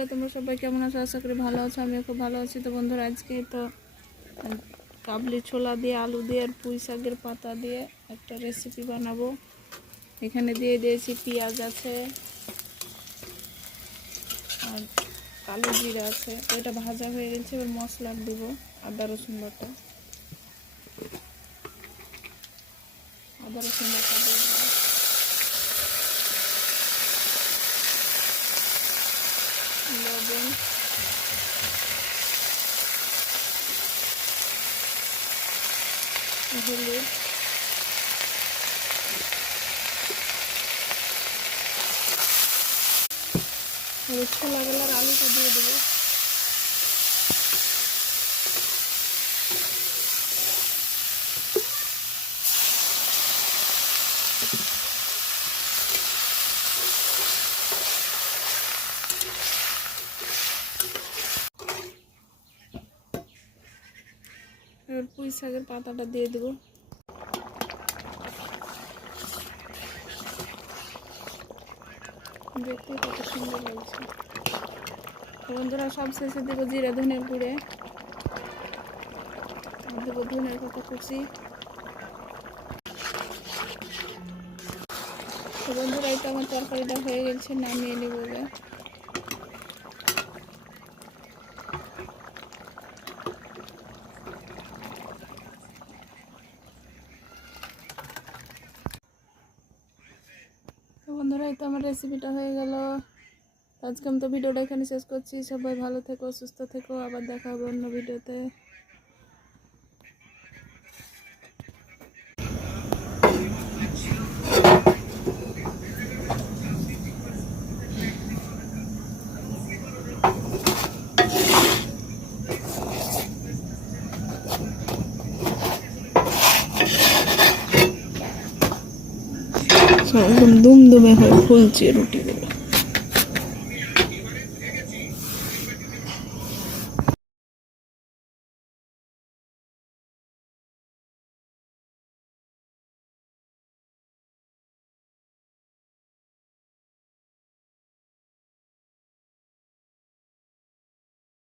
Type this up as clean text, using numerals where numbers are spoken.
বন্ধুরা, তোমরা সবাই কেমন আছো? আশা করি ভালো আছো। আমিও খুব ভালো আছি। তো বন্ধুরা, আজকে তো কাবলি ছোলা দিয়ে, আলু দিয়ে আর পুঁই শাকের পাতা দিয়ে একটা রেসিপি বানাবো। এখানে দিয়ে দিয়েছি পেঁয়াজ আছে আর কালো জিরা আছে। এটা ভাজা হয়ে গেছে, এবার মশলা দেবো। আদা রসুন বাটা দিয়ে দেবো, লবণ, হলুদ, ছোলাগুলোর আলুটা দিয়ে দেবো। এবার পুঁই শাকের পাতাটা দিয়ে দেবো। দেখতে কত সুন্দর লাগছে। বন্ধুরা, সব শেষে দেবো জিরা ধনের গুঁড়ে, দেবো ধনের পাতা কুচি। তো বন্ধুরা, এটা আমার তরকারিটা হয়ে গেছে, নামিয়ে নেবো এবার। তো বন্ধুরা, এই তো আমার রেসিপিটা হয়ে গেল। আজকে আমি তো ভিডিওটা এখানে শেষ করছি। সবাই ভালো থেকো, সুস্থ থেকো, আবার দেখা হবে অন্য ভিডিওতে। একদম দুমদুমে হয় ফুলছে রুটি।